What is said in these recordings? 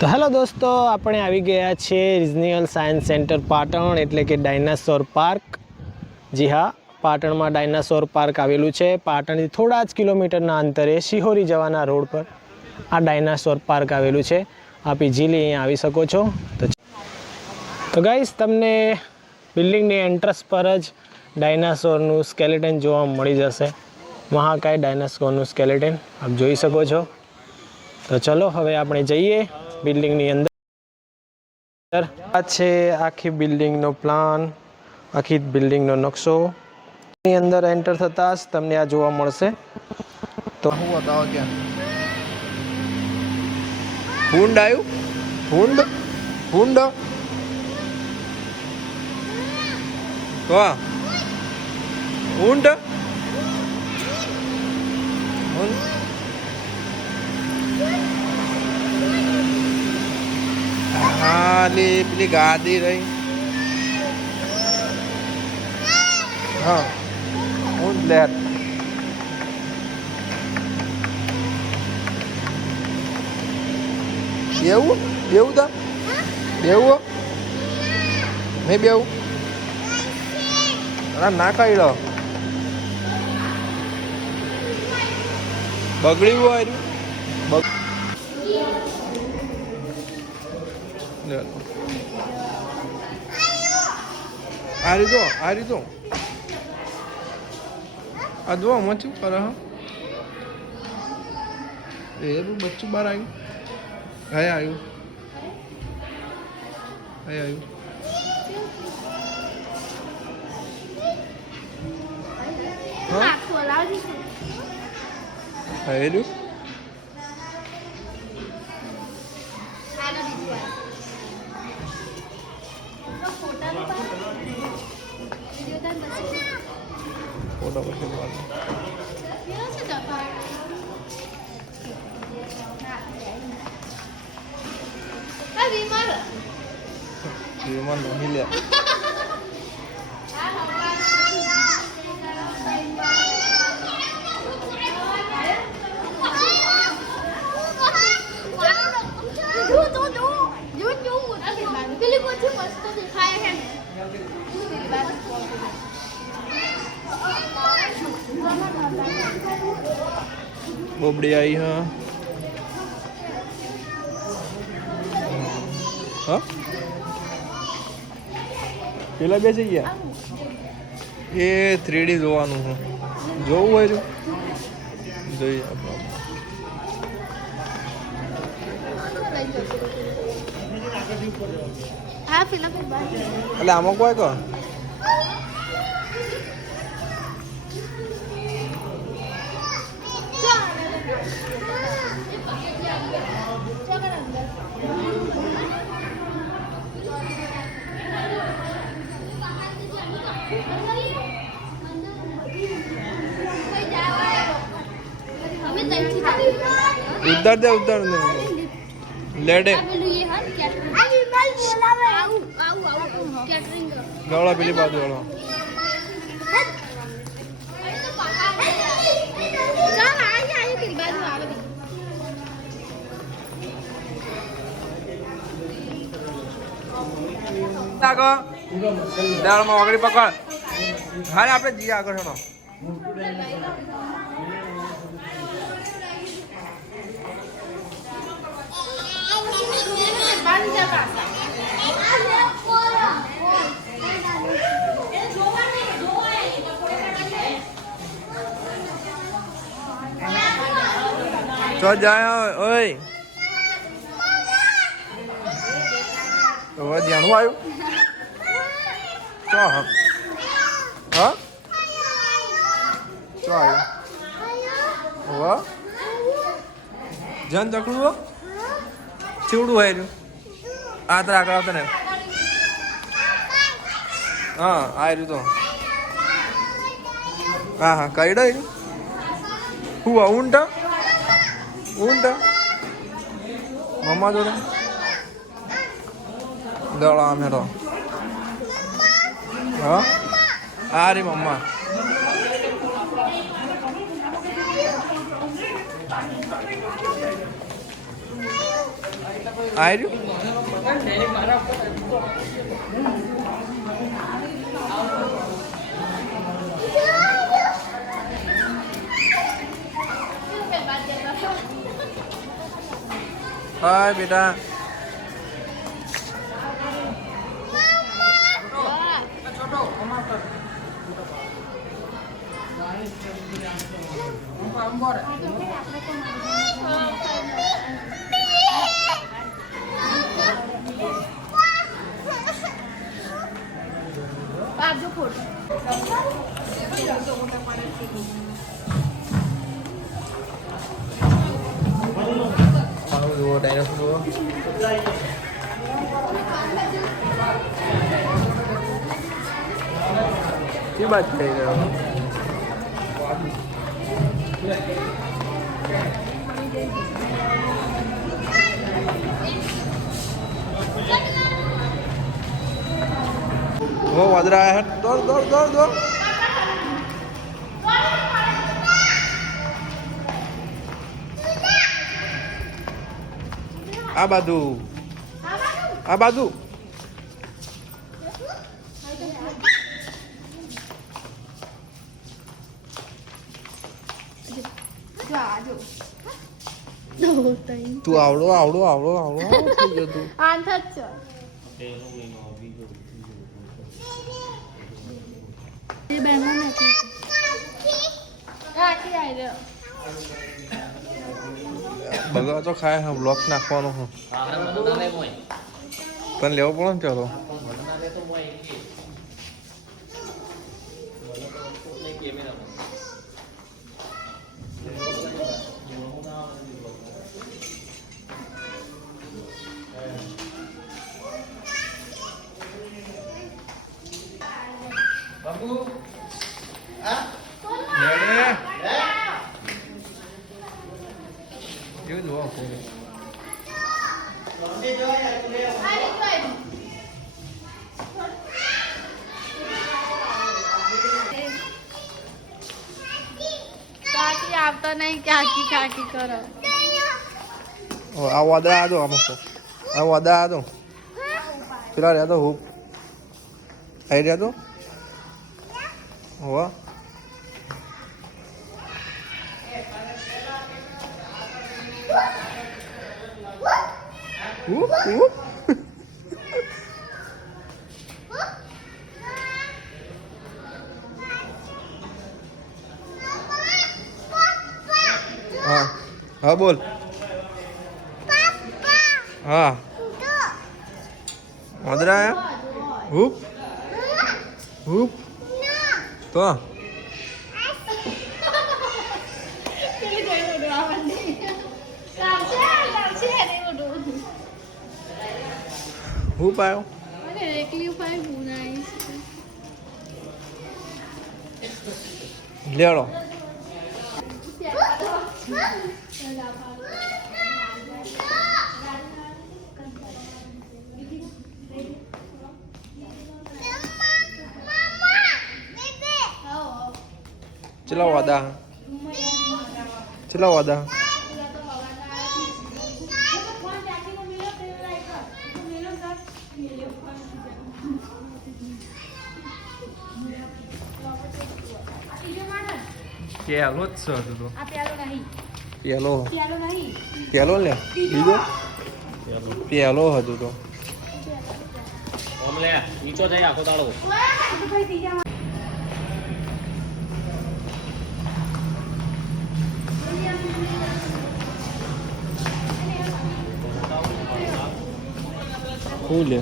તો હેલો દોસ્તો, આપણે આવી ગયા છે રિજનલ સાયન્સ સેન્ટર પાટણ, એટલે કે ડાયનાસોર પાર્ક. જી હા, પાટણમાં ડાયનાસોર પાર્ક આવેલું છે. પાટણથી થોડા જ કિલોમીટરના અંતરે શિહોરી જવાના રોડ પર આ ડાયનાસોર પાર્ક આવેલું છે. આપ ઇઝીલી અહીંયા આવી શકો છો. તો ગાઈસ, તમને બિલ્ડિંગની એન્ટ્રન્સ પર જ ડાયનાસોરનું સ્કેલેટન જોવા મળી જશે. મહાકાય ડાયનાસોરનું સ્કેલેટન આપ જોઈ શકો છો. તો ચલો હવે આપણે જઈએ બિલ્ડિંગની અંદર. આ છે આખી બિલ્ડિંગનો પ્લાન, આખી બિલ્ડિંગનો નકશો. ની અંદર એન્ટર થતાં જ તમને આ જોવા મળશે. તો હું બતાવો ક્યાં હુંડ આવ્યું, હુંડ હુંડ વાહ, હુંડ હા, પેલી ગાદી રહી. હા, હુંડ લે. બેવું બેવું તા બેવું નહીં બેવું ના ખાઈ લો. બગડ્યું હોય આ રીતો આ જો મચ્યું કરે. હા, એ બચ્ચું બહાર આવ્યું. હે આવ્યું, હે આવ્યું. હા, હેલું ફોટો પછી વિમાન નહીં લે. બોબડી આવી. હા, પેલા બેસી ગયા. એ 3D જોવાનું છે. જોવું હોય તો જોઈએ આપણે. એટલે આમાં કોઈ કહો ઉતાર દે લેડે ગવડા પેલી બાજુ વાળો. દાળમાં વગડી પકડ. હા, આપણે જઈએ આગળ. હેડો ચો જાય. ઓય તો ધ્યાનું આવ્યું ચો. હા, ચો આવ્યું. જન ચકડું ચીવડું હોય રહ્યું. આ તો આગળ આવતા ને. હા, આ રહ્યું તો. હા હા, કઈડો હું ઊંટ મમ્મા જોડે દળા મેળો. હા, આ રે મમ્મા. આ રહ્યું હાય બેટા બાજુ ફોટો જુઓ ડાયનોસોર જુઓ શું વાત થઈ રહ્યો वो वादरा आया है दौड़ दौड़ दौड़ दौड़ आ बाजू आ बाजू तू आवड़ो आवड़ो आवड़ो आवड़ो થઈ ગયો તું આંથ જ છે એ બેનો નથી કાકી આવી રહ્યો બગા તો ખાય હા બ્લોક નાખવાનો હું તને લેવો પડે ને ચાલો બાબુ આ લે જો જો કાકી આવતો નહીં કાકી કાકી કરો આ વાદળા આ દો આમાં આ વાદળા આ દો પેલા રહ્યા તો હુપ આવી રહ્યા તો હોવા हाँ हाँ बोल हाँ मदरा है हुप हुप तो हुप आयो એકલી ઉપાય ભૂનાઈ લેડો ચલા વાદા ચલા વાદા પેલો જ છે હજુ તો પેલો પેલો લે બીજો પેલો હજુ તો ઓમ લે નીચો થઈ આખો તાળો લે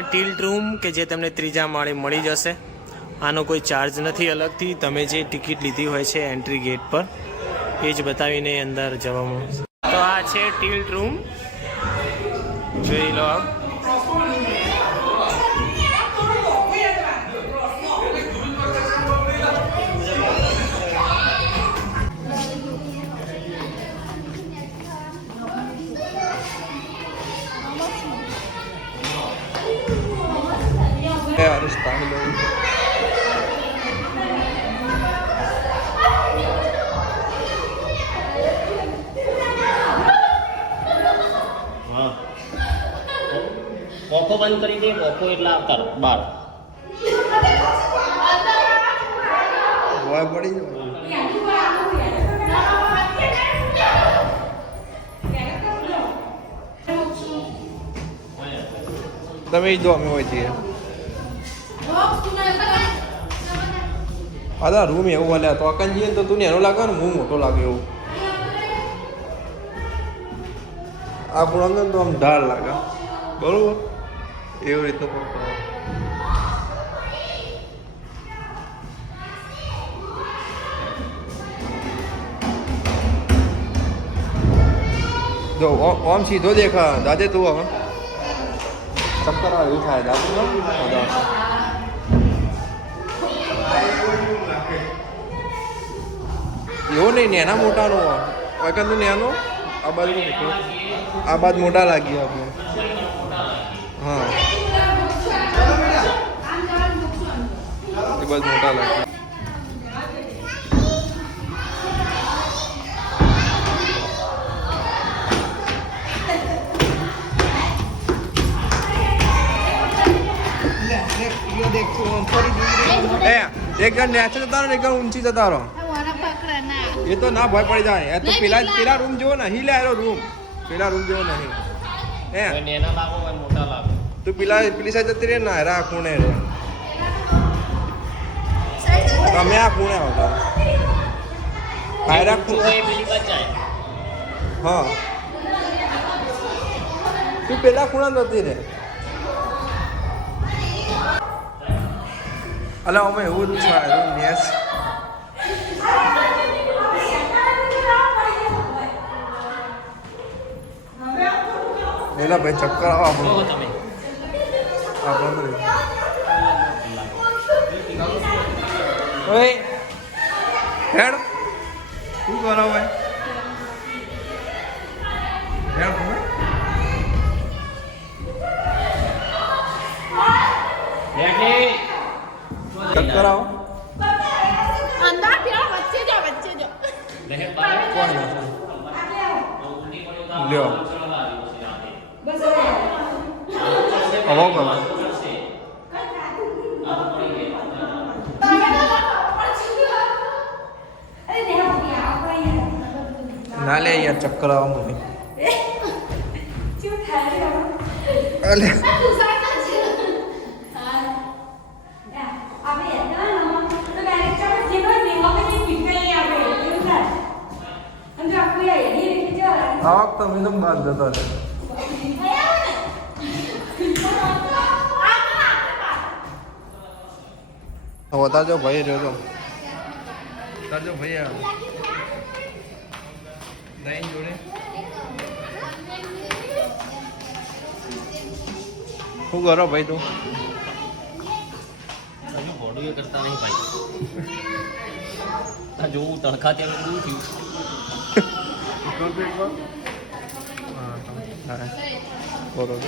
ટિલ્ટ રૂમ કે જે તમને ત્રીજા માળે મળી જશે આનો કોઈ ચાર્જ નથી અલગથી તમે જે ટિકિટ લીધી હોય છે એન્ટ્રી ગેટ પર એ જ બતાવીને અંદર જવામાં તો આ છે ટિલ્ટ રૂમ જોઈ લો આપ harus panggil ઓખો બંધ કરી દે, ઓખો એટલે આવતા રહો બહાર. ભોય પડી તમે જો અમે હોય છીએ અદા રૂમ એવું વાલે તો અકન જઈએ તો તું એનો લાગે ને હું મોટો લાગે એવું આ પૂરા તો આમ ઢાળ લાગે બરોબર એવી રીતનું પણ જો ઓમ સીધો દેખા દાદે તું હવે ચક્કર આવે એવું થાય દાદુ એવું નહીં નેના મોટાનો વખત નેનો આ બાજુ મોટો આ બાદ મોટા લાગી આપણે હા એ બાદ મોટા લાગી એક જણ નેચે જતા રહો એક જણ ઊંચી જતા રહો એ તો ના ભય પડી જાય એ તો પેલા રૂમ જેવો નહીં લે રૂમ પેલા રૂમ જેવો નહીં હે નેના લાગો હોય મોટા લાગો તું પેલી સાઈડ જતી રહે ને હેરા ખૂણે રે તમે આ ખૂણે આવતા હેરા ખૂણે પેલી બચાય. હા તું પેલા ખૂણા જતી રે અલા અમે એવું જ થાય નેસ લેલા ભાઈ ચક્કર આવો આપણો જો તમે આપણો ઓય હેડ શું કરો ભાઈ હેડ તમે બેઠી ચક્કર આવો અંદર પેલા વચ્ચે જો લહેર બાર કોણ નાખે લ્યો હવો કરો ના લે યાર ચક્કર આવો મને અલે આ તમે તો બાદ જતા રહે તારજો ભાઈ રહ્યો તારજો ભાઈ નહીં જોડે શું કરો ભાઈ તું હજુ બોડું એ કરતા નહીં ભાઈ. આ જોવું તડકા ત્યાં દૂર થયું. બરોબર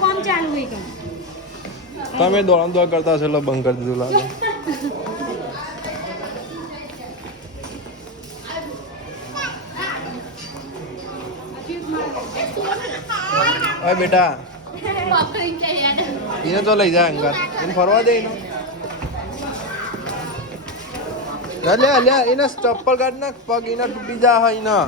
કોમ ચાલુ હોય કે તમે દોડ કરતા હશો એટલે બંધ કરી દીધું લાગે અરે બેટા પકડી કે યાર એને તો લઈ જાય અંગાર એને ફરવા દે એનો લે લે એને ચપ્પલ કાઢ નાખ પગ એના તૂટી જા હા એના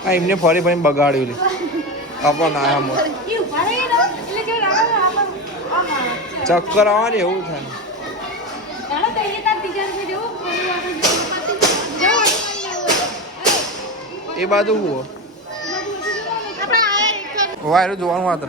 આ એમને ફરી ફરી બગાડ્યું લે આપણને આયા મત ચક્કર આવે ને એવું થાય એ બાજુ હું વાયરું જોવાનું માત્ર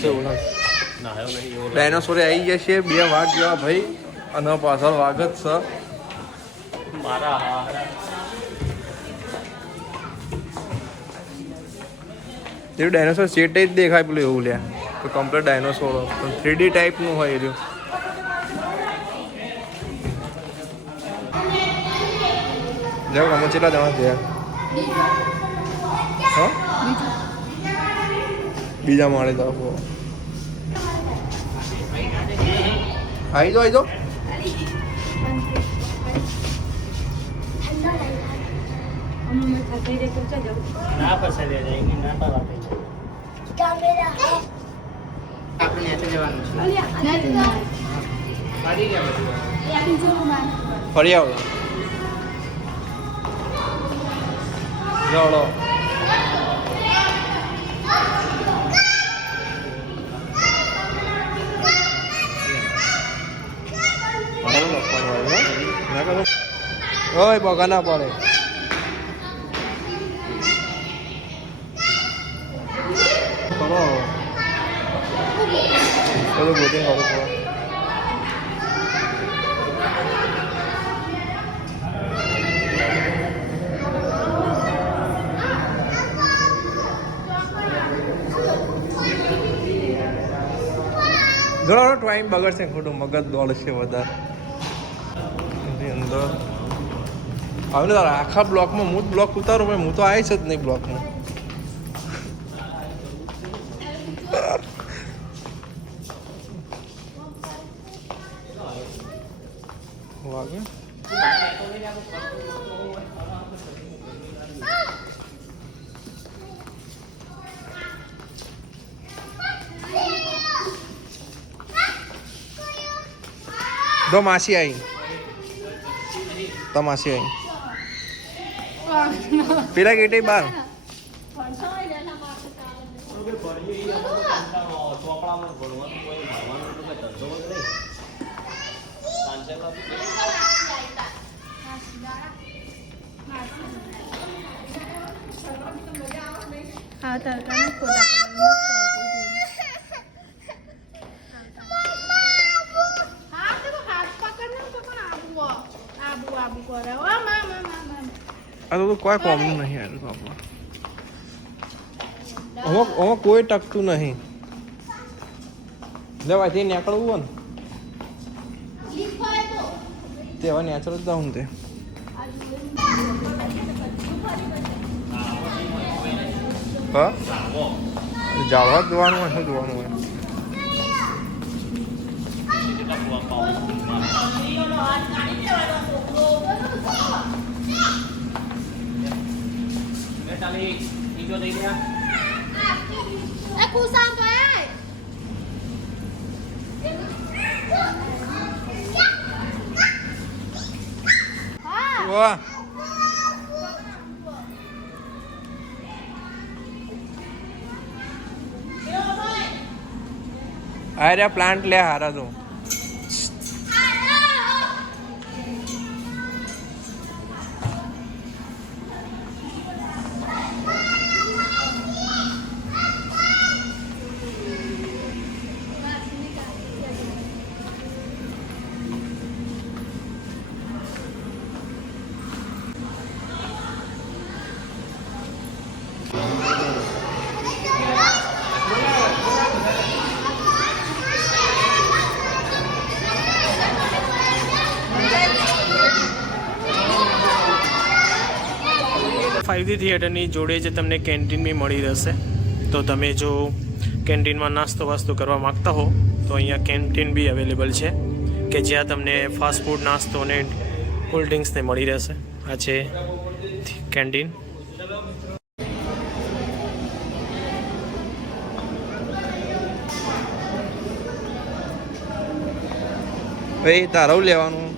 હશે એવું ના એવું નહીં એવો ડાયનોસોરે આવી ગયા છે 2 વાઘ જેવા ભાઈ અને પાછળ વાઘ જ છે મારા હારા એવું ડાયનોસોર સેટ જ દેખાય પેલું એવું લ્યા તો કમ્પ્લીટ ડાયનોસોર પણ 3D ટાઈપનું હોય એ રહ્યું જાઓ અમે કેટલા જણા થયા હા બીજા માળે જાઓ આવી જાઓ ના પસંદ જાયંગે ના પાવા ફરી આવો જાઓ ઓય બગા ના પડે કરો બધું બોટિંગ કરો ઘણો ટાઈમ બગડશે ખોટું મગજ દોડશે વધારે એની અંદર હવે ને તારા આખા બ્લોકમાં હું જ બ્લોક ઉતારું પણ હું તો આવીશ જ નહીં બ્લોકમાં વાગે દો માસી આવી તો માસી આવી પેલા ગેટે બાર ચોપડામાં ભણવાનું કોઈ ભણવાનું તો કઈ ધંધો જ નહીં હા તડકાને ખોટા હા તો હાથ પકડને તો પણ આબુ કરે ઓ મા આ તો કોઈ કોમનું નહીં આવ્યું બાપા હવે કોઈ ટકતું નહીં લેવાથી નીકળવું હોય ને તે હવે નેચરલ જ જાઉં તે હા જાળવા જ જોવાનું હોય શું જોવાનું હોય એ કુસામ ભાઈ વાહ અરે પ્લાન્ટ લે હારા તો ફાઇવજી થિયેટરની જોડે જ તમને કેન્ટીન બી મળી રહેશે તો તમે જો કેન્ટીનમાં નાસ્તો વાસ્તો કરવા માગતા હો તો અહીંયા કેન્ટીન બી અવેલેબલ છે કે જ્યાં તમને ફાસ્ટ ફૂડ નાસ્તો અને કોલ્ડ ડ્રિંક્સને મળી રહેશે આ છે કેન્ટીન ભાઈ તારું લેવાનું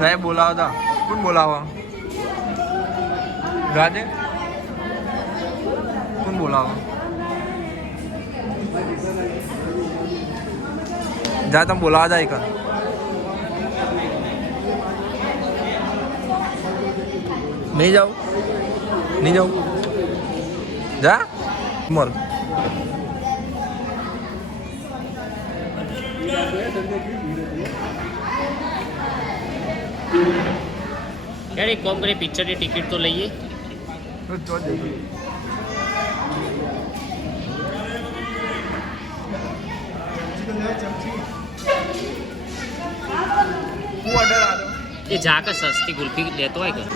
નહીં બોલાવતા કોણ બોલાવવા રાજે કોણ બોલાવવા જા તમે બોલાવા જાય કર નહીં જાઉં જા મલ यार एक कॉम करे पिक्चर की टिकट तो लइए ये जाकर सस्ती कुल्फी लेते है क्या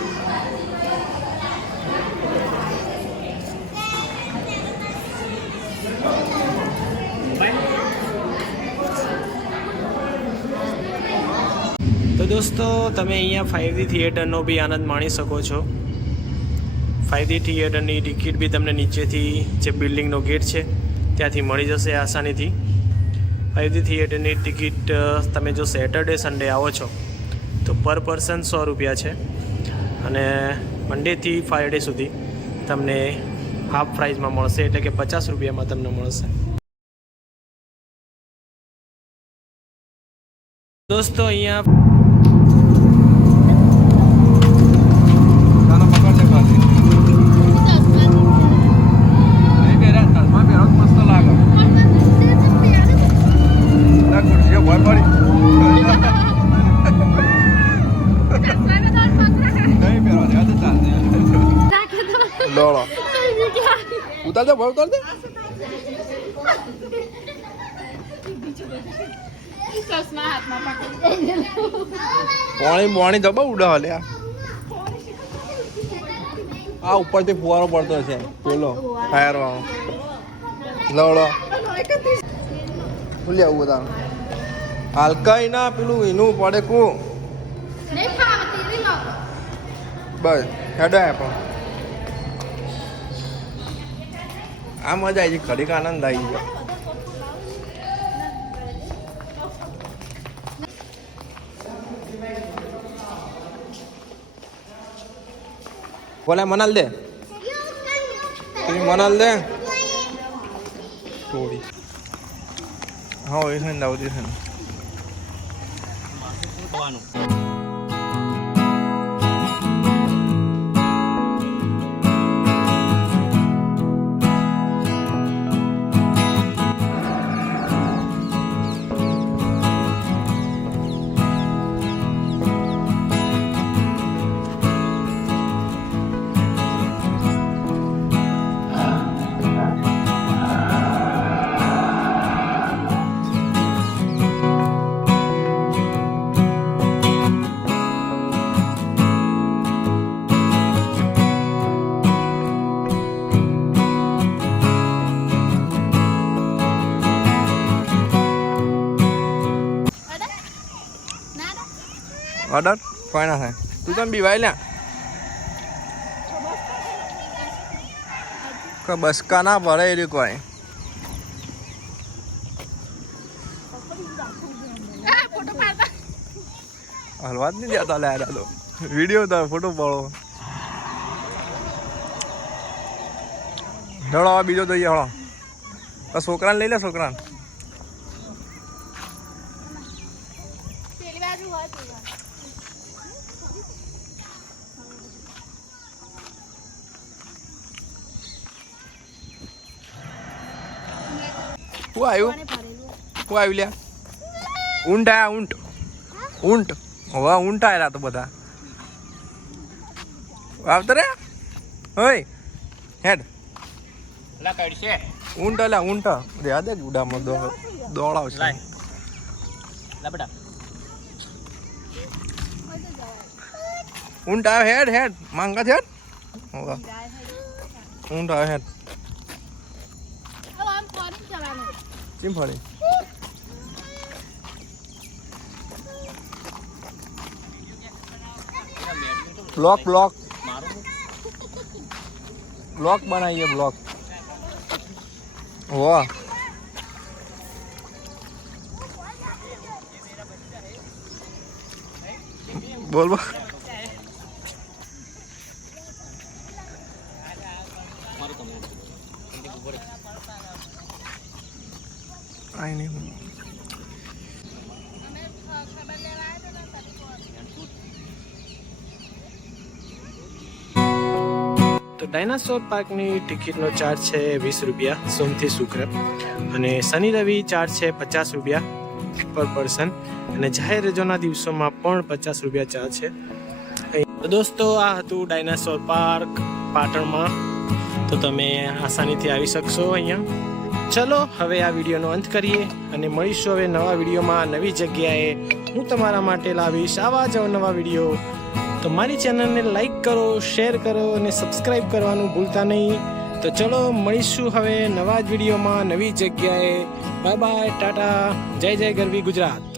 તો દોસ્તો તમે અહીંયા 5D થિયેટરનો બી આનંદ માણી શકો છો. 5D થિયેટરની ટિકિટ બી તમને નીચેથી જે બિલ્ડિંગનો ગેટ છે ત્યાંથી મળી જશે આસાનીથી. 5D થિયેટરની ટિકિટ તમે જો સેટરડે સન્ડે આવો છો તો પર પર્સન 100 રૂપિયા છે અને મંડેથી ફ્રાઈડે સુધી તમને હાફ પ્રાઇઝમાં મળશે, એટલે કે 50 રૂપિયામાં તમને મળશે. દોસ્તો અહીંયા ઉતાર દે ભાઈ ઉતાર દે ચશ્મા હાથમાં પકડી પાણી દબાવ ઉડા લે આ ઉપરથી ફુવારો પડતો છે પેલો ફાયર વાળો લવડો ભૂલી આવું બધા હાલકાઈ ના પેલું એનું પડે કો નહીં ખાવતી રી લોકો બસ હેડા પણ આ મજા આવી ગઈ ખરીક આનંદ આવી ગયો. બોલે મનાલ દે મનાલ દે થોડી હા એ છે ને દાવતી છે ને ઓર્ડર કોઈ ના થાય તું તમે બીવાય લ્યા કોઈ બસકા ના ભરે એ કોઈ હલવા જ નહીં દેતા લે તો વિડીયો તો ફોટો પાડો ધડો હવે બીજો જોઈએ હળો તો છોકરાને લઈ લે છોકરાને પેલી બાજુ હોય હું આવ્યું લ્યા ઊંટ આયા ઊંટ હવે ઊંટ આયેલા તો બધા આવતો રે ઓય હેડ લા કડશે ઊંટ અલા ઊંટ રે દે ઉડામાં દોડાવશે લા બેટા ઊંટ આવ્યો હેડ માંગા છે ઊંટ આવ્યો હેડ હવે આમ ફોરી જવાનું ચીમ ફરી બ્લોક બનાવીએ બ્લોક વાહ બોલ બોલ આઈ નહીં તો તો ડાયનાસોર પાર્કની ટિકિટનો ચાર્જ છે 20 રૂપિયા સોમથી શુક્ર, અને શનિ રવિ ચાર્જ છે 50 રૂપિયા પર પર્સન, અને જાહેર રજાના દિવસોમાં પણ 50 રૂપિયા ચાર્જ છે. તો દોસ્તો આ હતું ડાયનાસોર પાર્ક પાટણમાં, તો તમે આસાનીથી આવી શકશો અહીંયા. ચલો હવે આ વિડીયોનો અંત કરીએ અને મળીશું હવે નવા વિડીયોમાં નવી જગ્યાએ. હું તમારા માટે લાવીશ આવા જ નવા વિડીયો. તો મારી ચેનલને લાઈક કરો, શેર કરો અને સબસ્ક્રાઈબ કરવાનું ભૂલતા નહીં. તો ચલો મળીશું હવે નવા જ વિડીયોમાં નવી જગ્યાએ. બાય બાય, ટાટા, જય જય ગરવી ગુજરાત.